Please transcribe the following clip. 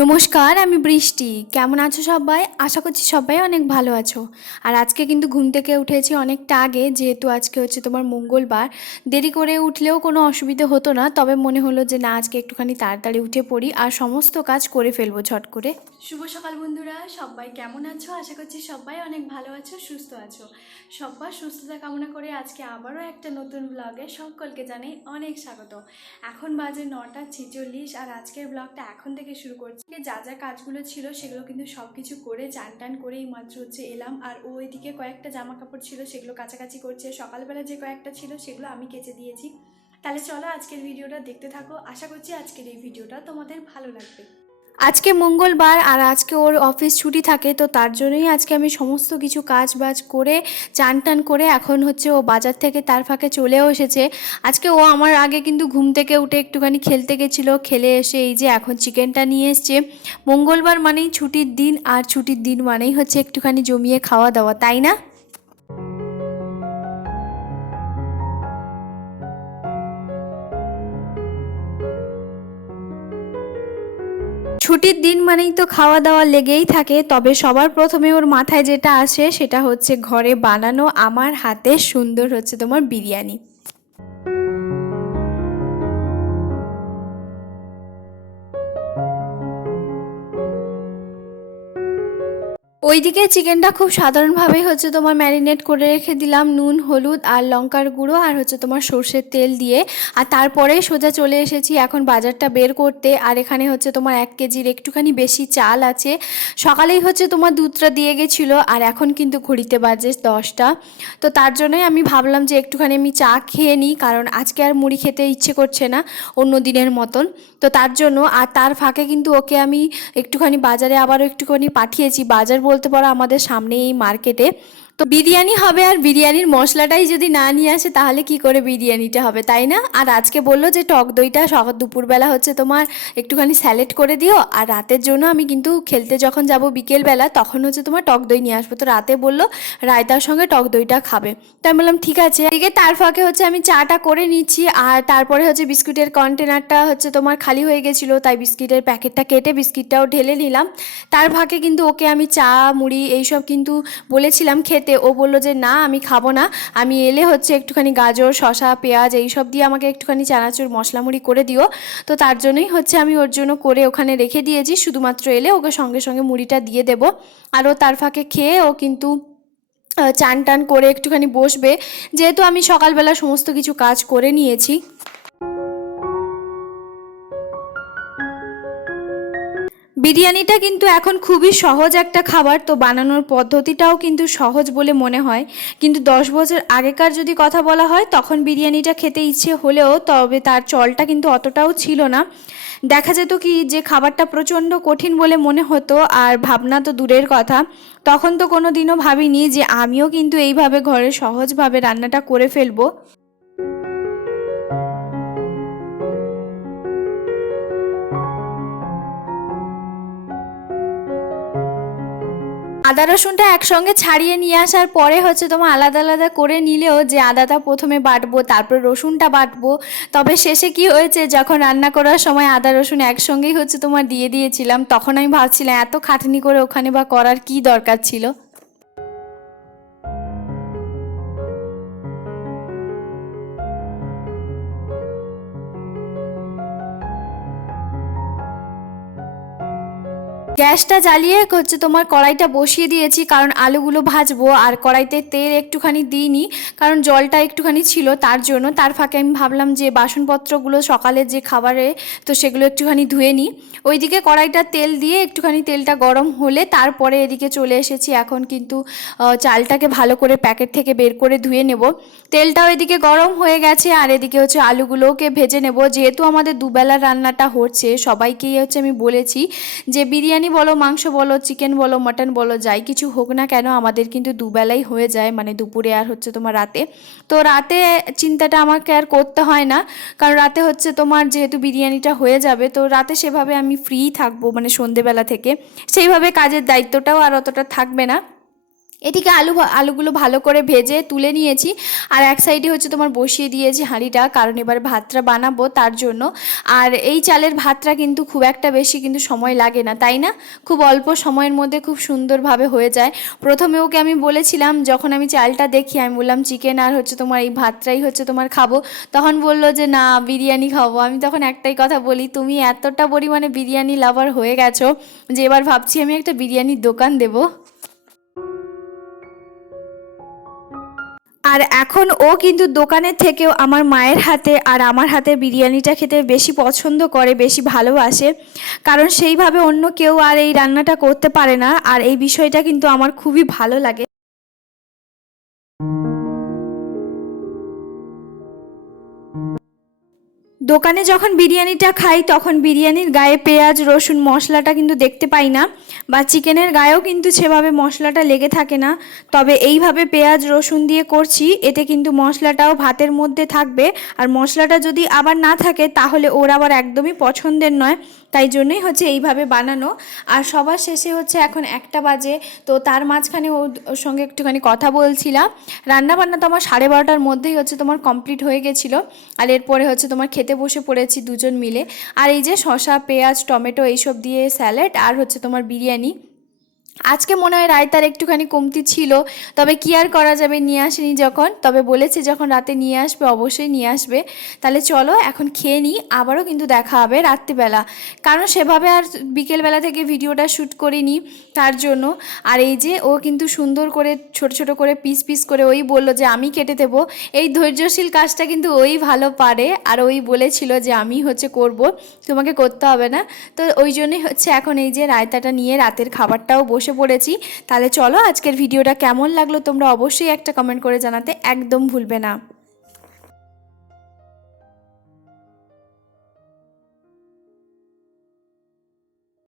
নমস্কার, আমি বৃষ্টি। কেমন আছো সবাই? আশা করছি সবাই অনেক ভালো আছো। আর আজকে কিন্তু ঘুম থেকে উঠেছি অনেকটা আগে, যেহেতু আজকে হচ্ছে তোমার মঙ্গলবার। দেরি করে উঠলেও কোনো অসুবিধে হতো না, তবে মনে হলো যে না, আজকে একটুখানি তাড়াতাড়ি উঠে পড়ি আর সমস্ত কাজ করে ফেলবো ঝট করে। শুভ সকাল বন্ধুরা, সবাই কেমন আছো? আশা করছি সবাই অনেক ভালো আছো, সুস্থ আছো। সবার সুস্থতা কামনা করে আজকে আবারও একটা নতুন ব্লগে সকলকে জানাই অনেক স্বাগত। এখন বাজে 9টা 46 আর আজকের ব্লগটা এখন থেকে শুরু করছি। যা যা কাজগুলো ছিল সেগুলো কিন্তু সব কিছু করে চান টান করেই মাত্র হচ্ছে এলাম। আর ও এদিকে কয়েকটা জামা কাপড় ছিল সেগুলো কাছাকাছি করছে। সকালবেলা যে কয়েকটা ছিল সেগুলো আমি কেচে দিয়েছি। তাহলে চলো আজকের ভিডিওটা দেখতে থাকো। আশা করছি আজকের এই ভিডিওটা তোমাদের ভালো লাগবে। আজকে মঙ্গলবার আর আজকে ওর অফিস ছুটি থাকে, তো তার জন্যই আজকে আমি সমস্ত কিছু কাজ বাজ করে চান টান করে এখন হচ্ছে ও বাজার থেকে তার ফাঁকে চলেও এসেছে। আজকে ও আমার আগে কিন্তু ঘুম থেকে উঠে একটুখানি খেলতে গেছিলো, খেলে এসে এই যে এখন চিকেনটা নিয়ে এসছে। মঙ্গলবার মানেই ছুটির দিন, আর ছুটির দিন মানেই হচ্ছে একটুখানি জমিয়ে খাওয়া দাওয়া, তাই না? ছুটির দিন মানেই তো খাওয়া দাওয়া লেগেই থাকে, তবে সবার প্রথমে ওর মাথায় যেটা আসে সেটা হচ্ছে ঘরে বানানো আমার হাতের সুন্দর হচ্ছে তোমার বিরিয়ানি। ওইদিকে চিকেনটা খুব সাধারণভাবেই হচ্ছে তোমার ম্যারিনেট করে রেখে দিলাম নুন হলুদ আর লঙ্কার গুঁড়ো আর হচ্ছে তোমার সর্ষের তেল দিয়ে। আর তারপরে সোজা চলে এসেছি এখন বাজারটা বের করতে। আর এখানে হচ্ছে তোমার 1 কেজির একটুখানি বেশি চাল আছে। সকালেই হচ্ছে তোমার দুধটা দিয়ে গেছিলো, আর এখন কিন্তু ঘড়িতে বাজে 10টা। তো তার জন্যই আমি ভাবলাম যে একটুখানি আমি চা খেয়ে নিই, কারণ আজকে আর মুড়ি খেতে ইচ্ছে করছে না অন্য দিনের মতন। তো তার জন্য, আর তার ফাঁকে কিন্তু ওকে আমি একটুখানি বাজারে আবারও একটুখানি পাঠিয়েছি। বাজার বলতে পারো আমাদের সামনে এই মার্কেটে। তো বিরিয়ানি হবে, আর বিরিয়ানির মশলাটাই যদি না নিয়ে আসে তাহলে কি করে বিরিয়ানিটা হবে, তাই না? আর আজকে বললো যে টক দইটা সকাল দুপুরবেলা হচ্ছে তোমার একটুখানি স্যালেড করে দিও, আর রাতের জন্য আমি কিন্তু খেলতে যখন যাব বিকেলবেলা তখন হচ্ছে তোমার টক দই নিয়ে আসবো। তো রাতে বললো রায়তার সঙ্গে টক দইটা খাবে। তো আমি বললাম ঠিক আছে। এদিকে তার ফাঁকে হচ্ছে আমি চাটা করে নিচ্ছি, আর তারপরে হচ্ছে বিস্কুটের কন্টেনারটা হচ্ছে তোমার খালি হয়ে গেছিলো, তাই বিস্কিটের প্যাকেটটা কেটে বিস্কিটটাও ঢেলে নিলাম। তার ফাঁকে কিন্তু ওকে আমি চা মুড়ি এইসব কিন্তু বলেছিলাম খেতে, ও বললো যে না আমি খাবো না, আমি এলে হচ্ছে একটুখানি গাজর শসা পেঁয়াজ এইসব দিয়ে আমাকে একটুখানি চানাচুর মশলা মুড়ি করে দিও। তো তার জন্যই হচ্ছে আমি ওর জন্য করে ওখানে রেখে দিয়েছি, শুধুমাত্র এলে ওকে সঙ্গে সঙ্গে মুড়িটা দিয়ে দেবো। আর ও তার ফাঁকে খেয়ে ও কিন্তু চান টান করে একটুখানি বসবে, যেহেতু আমি সকালবেলা সমস্ত কিছু কাজ করে নিয়েছি। বিরিয়ানিটা কিন্তু এখন খুবই সহজ একটা খাবার, তো বানানোর পদ্ধতিটাও কিন্তু সহজ বলে মনে হয়। কিন্তু 10 বছর আগেকার যদি কথা বলা হয় তখন বিরিয়ানিটা খেতে ইচ্ছে হলেও তবে তার চলটা কিন্তু অতটাও ছিল না। দেখা যেত কি যে খাবারটা প্রচণ্ড কঠিন বলে মনে হতো, আর ভাবনা তো দূরের কথা। তখন তো কোনো দিনও ভাবিনি যে আমিও কিন্তু এইভাবে ঘরে সহজভাবে রান্নাটা করে ফেলবো। আদা রসুনটা একসঙ্গে ছাড়িয়ে নিয়ে আসার পরে হচ্ছে তোমার আলাদা আলাদা করে নিলেও, যে আদাটা প্রথমে বাটবো তারপর রসুনটা বাটবো, তবে শেষে কি হয়েছে যখন রান্না করার সময় আদা রসুন একসঙ্গেই হচ্ছে তোমার দিয়ে দিয়েছিলাম, তখন আমি ভাবছিলাম এত খাটনি করে ওখানে বা করার কি দরকার ছিল। গ্যাসটা জ্বালিয়ে হচ্ছে তোমার কড়াইটা বসিয়ে দিয়েছি, কারণ আলুগুলো ভাজবো। আর কড়াইতে তেল একটুখানি দিইনি, কারণ জলটা একটুখানি ছিল তার জন্য। তার ফাঁকে আমি ভাবলাম যে বাসনপত্রগুলো সকালের যে খাবারে, তো সেগুলো একটুখানি ধুয়ে নিই। ওইদিকে কড়াইটা তেল দিয়ে একটুখানি তেলটা গরম হলে তারপরে এদিকে চলে এসেছি। এখন কিন্তু চালটাকে ভালো করে প্যাকেট থেকে বের করে ধুয়ে নেব। তেলটাও এদিকে গরম হয়ে গেছে, আর এদিকে হচ্ছে আলুগুলোকে ভেজে নেব। যেহেতু আমাদের দুবেলার রান্নাটা হচ্ছে, সবাইকেই হচ্ছে আমি বলেছি যে বিরিয়ানি বলো মাংস বলো চিকেন বলো মাটন বলো যাই কিছু হোক না কেন আমাদের কিন্তু দুবেলাই হয়ে যায়, মানে দুপুরে আর হচ্ছে তোমার রাতে। তো রাতে চিন্তাটা আমাকে আর করতে হয় না, কারণ রাতে হচ্ছে তোমার যেহেতু বিরিয়ানিটা হয়ে যাবে, তো রাতে সেভাবে আমি ফ্রি থাকবো, মানে সন্ধেবেলা থেকে সেইভাবে কাজের দায়িত্বটাও আর অতটা থাকবে না। এদিকে আলুগুলো ভালো করে ভেজে তুলে নিয়েছি, আর এক সাইডে হচ্ছে তোমার বসিয়ে দিয়েছি হাঁড়িটা, কারণ এবার ভাতটা বানাবো তার জন্য। আর এই চালের ভাতটা কিন্তু খুব একটা বেশি কিন্তু সময় লাগে না, তাই না? খুব অল্প সময়ের মধ্যে খুব সুন্দরভাবে হয়ে যায়। প্রথমে ওকে আমি বলেছিলাম, যখন আমি চালটা দেখি আমি বললাম চিকেন আর হচ্ছে তোমার এই ভাতটাই হচ্ছে তোমার খাবো, তখন বললো যে না বিরিয়ানি খাবো। আমি তখন একটাই কথা বলি, তুমি এতটা পরিমাণে বিরিয়ানি লাভার হয়ে গেছো যে এবার ভাবছি আমি একটা বিরিয়ানির দোকান দেবো। আর এখন ও কিন্তু দোকানের থেকেও আমার মায়ের হাতে আর আমার হাতের বিরিয়ানিটা খেতে বেশি পছন্দ করে, বেশি ভালোবাসে, কারণ সেইভাবে অন্য কেউ আর এই রান্নাটা করতে পারে না। আর এই বিষয়টা কিন্তু আমার খুবই ভালো লাগে। দোকানে যখন বিরিয়ানিটা খাই তখন বিরিয়ানির গায়ে পেঁয়াজ রসুন মশলাটা কিন্তু দেখতে পাই না, বা চিকেনের গায়েও কিন্তু সেভাবে মশলাটা লেগে থাকে না। তবে এইভাবে পেঁয়াজ রসুন দিয়ে করছি, এতে কিন্তু মশলাটাও ভাতের মধ্যে থাকবে, আর মশলাটা যদি আবার না থাকে তাহলে ওর আবার একদমই পছন্দের নয়। তাই জন্যই হচ্ছে এইভাবে বানানো। আর সবার শেষে হচ্ছে এখন 1টা বাজে, তো তার মাঝখানে ওর সঙ্গে একটুখানি কথা বলছিলাম। রান্নাবান্না তো আমার 12:30টার মধ্যেই হচ্ছে তোমার কমপ্লিট হয়ে গেছিলো। আর এরপরে হচ্ছে তোমার খেতে বসে পড়েছি দুজন মিলে। আর এই যে শসা পেঁয়াজ টমেটো এইসব দিয়ে স্যালাড আর হচ্ছে তোমার বিরিয়ানি। আজকে মনে হয় রায়তার একটুখানি কমতি ছিল, তবে কি আর করা যাবে, নিয়ে আসেনি যখন। তবে বলেছে যখন রাতে নিয়ে আসবে অবশ্যই নিয়ে আসবে। তাহলে চলো এখন খেয়ে নিই, আবারও কিন্তু দেখা হবে রাত্রিবেলা, কারণ সেভাবে আর বিকেলবেলা থেকে ভিডিওটা শ্যুট করিনি তার জন্য। আর এই যে ও কিন্তু সুন্দর করে ছোট ছোট করে পিস পিস করে ওই বলল যে আমি কেটে দেবো। এই ধৈর্যশীল কাজটা কিন্তু ওই ভালো পারে, আর ওই বলেছিল যে আমি হচ্ছে করব, তোমাকে করতে হবে না। তো ওই জন্যই হচ্ছে এখন এই যে রায়তাটা নিয়ে রাতের খাবারটাও বসে পড়েছি। তাহলে চলো আজকের ভিডিওটা কেমন লাগলো তোমরা অবশ্যই একটা কমেন্ট করে জানাতে একদম ভুলবে না।